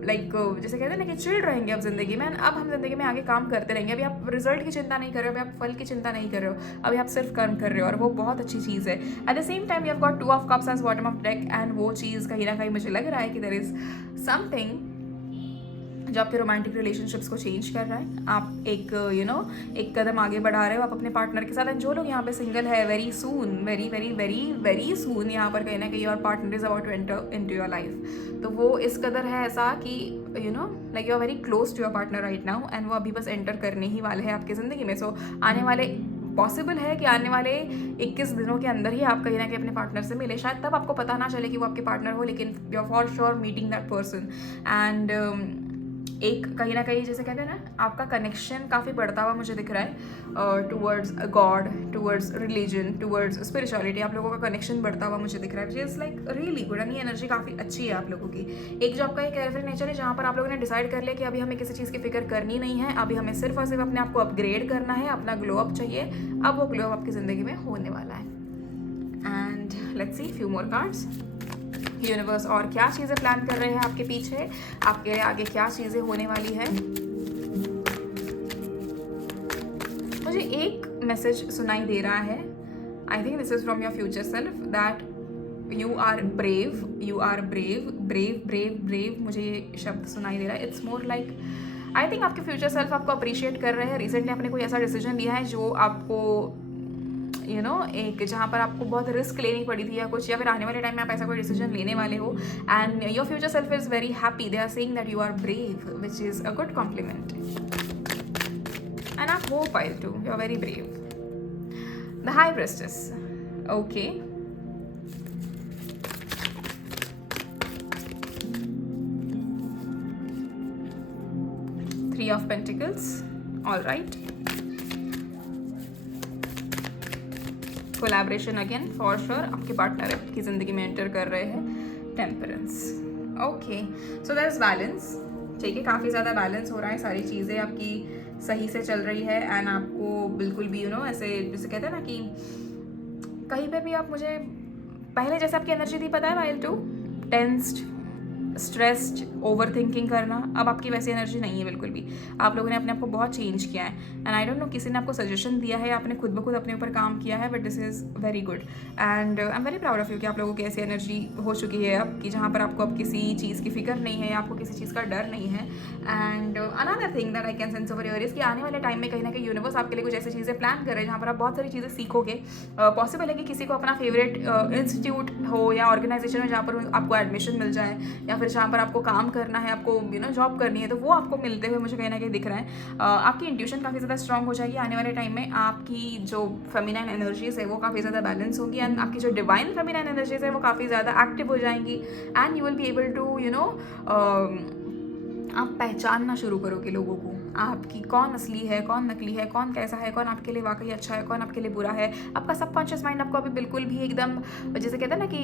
like जैसे कहते हैं ना कि चिल रहेंगे अब ज़िंदगी में। अब हम ज़िंदगी में आगे काम करते रहेंगे। अभी आप रिजल्ट की चिंता नहीं कर रहे हो, अभी आप फल की चिंता नहीं कर रहे हो, अभी आप सिर्फ कर्म कर रहे हो, और वो बहुत अच्छी चीज़ है। At the same time you have got 2 of cups as bottom of deck, and वो चीज़ कहीं ना कहीं मुझे लग रहा है कि देयर इज समथिंग जो आपके रोमांटिक रिलेशनशिप्स को चेंज कर रहा है। आप एक एक कदम आगे बढ़ा रहे हो आप अपने पार्टनर के साथ। एंड जो लोग यहाँ पे सिंगल है, very soon, very very very very soon यहाँ पर कहीं ना कहीं your partner is about to enter into your life. तो वो इस कदर है ऐसा कि like you are very close to your partner right now, and वो अभी बस एंटर करने ही वाले हैं आपकी ज़िंदगी में। सो आने वाले पॉसिबल है कि आने वाले 21 दिनों के अंदर ही आप कहीं ना कहीं अपने पार्टनर से मिले। शायद तब आपको पता ना चले कि वो आपके पार्टनर हो, लेकिन you are for sure meeting that person. And एक कहीं ना कहीं जैसे कहते हैं ना, आपका कनेक्शन काफ़ी बढ़ता हुआ मुझे दिख रहा है towards God, towards religion, towards spirituality. आप लोगों का कनेक्शन बढ़ता हुआ मुझे दिख रहा है, which is like really good. And ये एनर्जी काफ़ी अच्छी है आप लोगों की। एक जो आपका एक केयरफ्री नेचर है, जहाँ पर आप लोगों ने डिसाइड कर लिया कि अभी हमें किसी चीज़ की फिक्र करनी नहीं है, अभी हमें सिर्फ और सिर्फ अपने आप को अपग्रेड करना है, अपना ग्लो अप चाहिए। अब वो ग्लो अप आपकी ज़िंदगी में होने वाला है। And let's see few more cards. Universe और क्या चीज़ें प्लान कर रहे हैं आपके पीछे, आपके आगे क्या चीज़ें होने वाली है। मुझे एक मैसेज सुनाई दे रहा है, I think this is from your future self, that you are brave, you are brave, brave brave brave, मुझे ये शब्द सुनाई दे रहा है। It's more like I think आपके फ्यूचर सेल्फ आपको अप्रिशिएट कर रहे हैं। रिसेंटली आपने कोई ऐसा डिसीजन लिया है जो आपको एक जहाँ पर आपको बहुत रिस्क लेनी पड़ी थी या कुछ, या फिर आने वाले टाइम में आप ऐसा कोई डिसीजन लेने वाले हो। And your future self is very happy, they are saying that you are brave, which is a good compliment. And I hope I too, you are very brave. The high priestess, okay, three of pentacles, all right. Collaboration again for sure, आपके partner आपकी ज़िंदगी में enter कर रहे हैं। Temperance, okay, so there is balance. ठीक है, काफ़ी ज़्यादा बैलेंस हो रहा है, सारी चीज़ें आपकी सही से चल रही है। एंड आपको बिल्कुल भी ऐसे जैसे कहते हैं ना कि कहीं पर भी आप मुझे पहले जैसे आपकी एनर्जी थी, पता है, while too tensed, stressed, over thinking करना, अब आपकी वैसी एनर्जी नहीं है बिल्कुल भी। आप लोगों ने अपने आप को बहुत चेंज किया है। एंड आई डोंट नो किसी ने आपको सजेशन दिया है, आपने खुद ब खुद अपने ऊपर काम किया है, but this is very good. And I am very proud of you कि आप लोगों की ऐसी एनर्जी हो चुकी है आपकी, जहाँ पर आपको अब किसी चीज़ की फिक्र नहीं है, आपको किसी चीज़ का डर नहीं है। And another thing that I can sense over your is कि आने वाले टाइम में कहीं ना कहीं यूनिवर्स आपके लिए कुछ ऐसी चीज़ें प्लान कर रहे हैं जहाँ पर आप बहुत सारी चीज़ें सीखोगे। पॉसिबल है कि किसी को अपना फेवरेट इंस्टीट्यूट हो या ऑर्गेनाइजेशन हो जहाँ पर आपको एडमिशन मिल जाए, या फिर जहाँ पर आपको काम करना है, आपको जॉब करनी है, तो वो आपको मिलते हुए मुझे कहीं ना कहीं दिख रहा है। आपकी इंट्यूशन काफ़ी ज़्यादा स्ट्रांग हो जाएगी आने वाले टाइम में। आपकी जो फेमिनाइन एनर्जीज है वो काफ़ी ज़्यादा बैलेंस होगी, एंड आपकी जो डिवाइन फेमिनाइन एनर्जीज है वो काफ़ी ज़्यादा एक्टिव हो जाएंगी। And you will be able to आप पहचानना शुरू करोगे लोगों को, आपकी कौन असली है, कौन नकली है, कौन कैसा है, कौन आपके लिए वाकई अच्छा है, कौन आपके लिए बुरा है। आपका सबकॉन्शियस माइंड आपको अभी बिल्कुल भी एकदम जैसे कहते हैं ना कि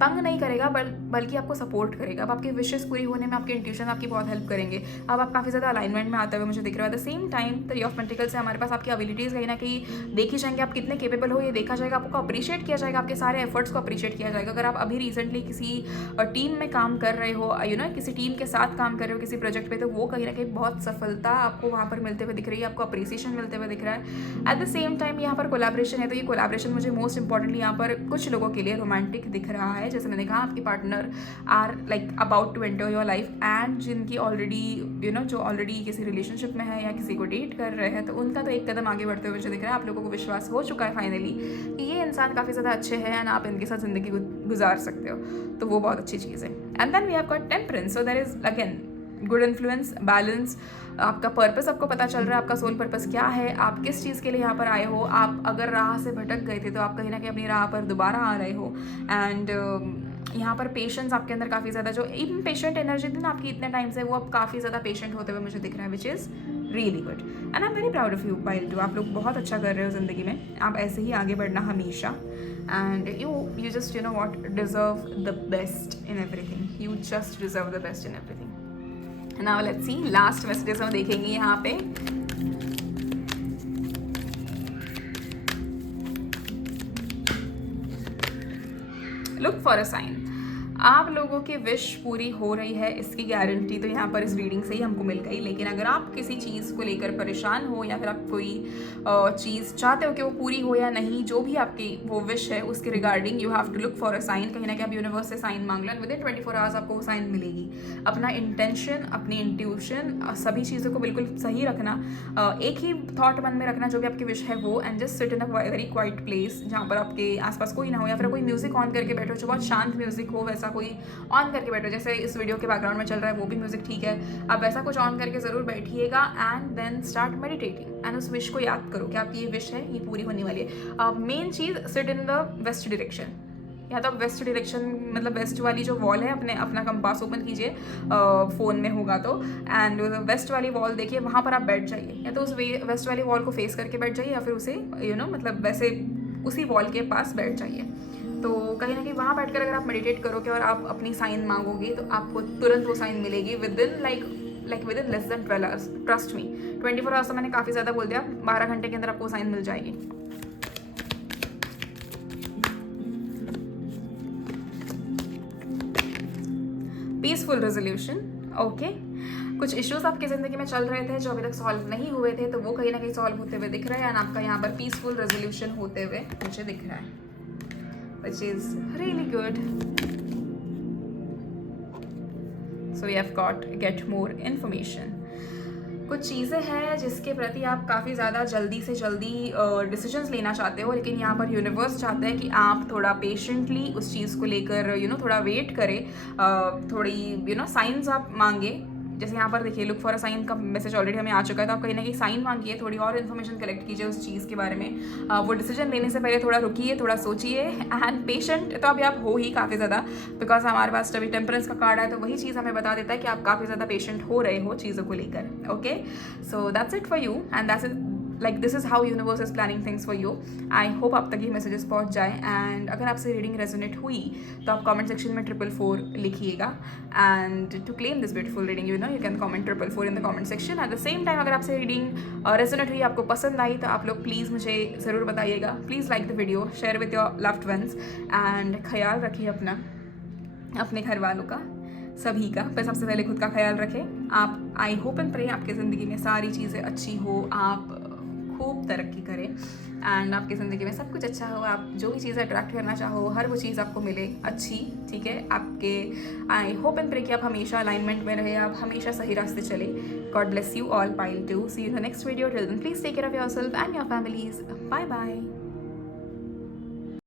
तंग नहीं करेगा, बल्कि आपको सपोर्ट करेगा। अब आपकी विशेस पूरी होने में आपके इंट्यूशन आपकी बहुत हेल्प करेंगे। अब आप काफ़ी ज़्यादा अलाइनमेंट में आते हुए मुझे दिख रहा है। At the same time three of pentacles से हमारे पास आपकी एबिलिटीज़ कहीं ना कहीं देखी जाएंगे, आप कितने केपेबल हो ये देखा जाएगा, आपको अप्रिशिएट किया जाएगा, आपके सारे एफर्ट्स को अप्रिशिएट किया जाएगा। अगर आप अभी रिसेंटली किसी टीम में काम कर रहे हो, किसी टीम के साथ काम कर रहे हो किसी प्रोजेक्ट पे, तो वो कहीं ना कहीं बहुत सफलता आपको वहाँ पर मिलते हुए दिख रही है, आपको अप्रिसिएशन मिलते हुए दिख रहा है। एट द सेम टाइम यहाँ पर कोलैबोरेशन है, तो ये कोलैबोरेशन मुझे मोस्ट इंपॉर्टेंटली यहाँ पर कुछ लोगों के लिए रोमांटिक दिख रहा है। जैसे मैंने कहा, आपकी partner are like about to enter your life, and जिनकी ऑलरेडी जो ऑलरेडी किसी रिलेशनशिप में है या किसी को डेट कर रहे हैं, तो उनका तो एक कदम आगे बढ़ते हुए मुझे दिख रहा है। आप लोगों को विश्वास हो चुका है फाइनली कि ये इंसान काफ़ी ज़्यादा अच्छे हैं एंड आप इनके साथ ज़िंदगी गुजार सकते हो, तो वो बहुत अच्छी चीज़ है। And then we have got temperance, so there is again good influence, balance. आपका पर्पस आपको पता चल रहा है, आपका सोल पर्पस क्या है, आप किस चीज़ के लिए यहाँ पर आए हो। आप अगर राह से भटक गए थे तो आप कहीं ना कहीं अपनी राह पर दोबारा आ रहे हो। एंड यहाँ पर पेशेंस आपके अंदर काफ़ी ज़्यादा, जो इम्पेशेंट एनर्जी थी ना आपकी इतने टाइम से, वो अब काफ़ी ज़्यादा पेशेंट होते हुए मुझे दिख रहा है, which is really good and I am very proud of you Payal too. आप लोग बहुत अच्छा कर रहे हो ज़िंदगी में, आप ऐसे ही आगे बढ़ना हमेशा and you just you know what deserve the best in everything, you just deserve the best in everything. Now let's see last messages हम देखेंगे यहाँ पे। लुक फॉर अ साइन, आप लोगों की विश पूरी हो रही है, इसकी गारंटी तो यहाँ पर इस रीडिंग से ही हमको मिल गई। लेकिन अगर आप किसी चीज़ को लेकर परेशान हो या फिर आप कोई चीज़ चाहते हो कि वो पूरी हो या नहीं, जो भी आपकी वो विश है उसके regarding you have to look for a sign. कहीं ना कहीं आप यूनिवर्स से साइन मांग लो, विद इन 24 आवर्स आपको वो साइन मिलेगी। अपना इंटेंशन, अपनी इंट्यूशन, सभी चीज़ों को बिल्कुल सही रखना, एक ही थॉट मन में रखना जो भी आपकी विश है वो, and just sit in a very quite place जहाँ पर आपके आसपास कोई ना हो, या फिर कोई म्यूजिक ऑन करके बैठो जो बहुत शांत म्यूजिक हो, वैसा कोई ऑन करके बैठो। जैसे इस वीडियो के बैकग्राउंड में चल रहा है वो भी म्यूजिक ठीक है, आप वैसा कुछ ऑन करके ज़रूर बैठिएगा and then start meditating and उस विश को याद करो कि आपकी ये विश है, ये पूरी होने वाली है। Main cheese, sit in the west direction, या तो आप वेस्ट डायरेक्शन मतलब वेस्ट वाली जो वॉल है, अपना कंपास ओपन कीजिए फ़ोन में होगा तो, एंड वेस्ट वाली वॉल देखिए, वहाँ पर आप बैठ जाइए, या तो उस वेस्ट वाली वॉल को फेस करके बैठ जाइए, या फिर उसे मतलब वैसे उसी वॉल के पास बैठ जाइए। तो कहीं ना कहीं वहाँ बैठकर अगर आप मेडिटेट करोगे और आप अपनी साइन मांगोगे तो आपको तुरंत वो साइन मिलेगी with in with in less than 12 hours. Trust me, 24 hours तो मैंने काफ़ी ज़्यादा बोल दिया, 12 घंटे के अंदर आपको साइन मिल जाएगी। Peaceful resolution, okay. कुछ इश्यूज आपकी ज़िंदगी में चल रहे थे जो अभी तक सॉल्व नहीं हुए थे, तो वो कहीं ना कहीं सॉल्व होते हुए दिख रहे हैं एंड आपका यहाँ पर पीसफुल रेजोल्यूशन होते हुए मुझे दिख रहा है, which is really good. So we have got get more information. कुछ चीज़ें हैं जिसके प्रति आप काफ़ी ज़्यादा जल्दी से जल्दी डिसीजंस लेना चाहते हो, लेकिन यहाँ पर यूनिवर्स चाहता है कि आप थोड़ा पेशेंटली उस चीज़ को लेकर थोड़ा वेट करें, थोड़ी साइंस आप मांगे। जैसे यहाँ पर देखिए लुक फॉर अ साइन का मैसेज ऑलरेडी हमें आ चुका है, तो आप कहीं ना कहीं साइन मांगिए, थोड़ी और इन्फॉर्मेशन कलेक्ट कीजिए उस चीज़ के बारे में। वो डिसीजन लेने से पहले थोड़ा रुकिए, थोड़ा सोचिए एंड पेशेंट तो अभी आप हो ही काफ़ी ज़्यादा, बिकॉज हमारे पास अभी टेम्परेंस का कार्ड है, तो वही चीज़ हमें बता देता है कि आप काफ़ी ज़्यादा पेशेंट हो रहे हो चीज़ों को लेकर। Okay, so that's it for you and that's it, like this is how universe is planning things for you. I hope आप तक ये मैसेजेस पहुंच जाए एंड अगर आपसे रीडिंग रेजोनेट हुई तो आप कमेंट सेक्शन में 444 लिखिएगा and to claim this beautiful reading you can comment 444 in the comment section. At the same time अगर आपसे रीडिंग रेजोनेट हुई, आपको पसंद आई, तो आप लोग प्लीज़ मुझे ज़रूर बताइएगा। Please like the video, share with your loved ones and ख्याल रखिए अपना, अपने घर वालों का, सभी का, पर सबसे पहले खुद का ख्याल रखें आप। आई होप एंड प्रे आपकी ज़िंदगी में सारी चीज़ें अच्छी हो, आप खूब तरक्की करें एंड आपकी ज़िंदगी में सब कुछ अच्छा हो, आप जो भी चीज़ अट्रैक्ट करना चाहो हर वो चीज़ आपको मिले अच्छी, ठीक है आपके। आई होप एंड प्रे कि आप हमेशा अलाइनमेंट में रहे, आप हमेशा सही रास्ते चले। God bless you all, Payal too, see you in the next video, till then please take care of yourself and your families, bye bye.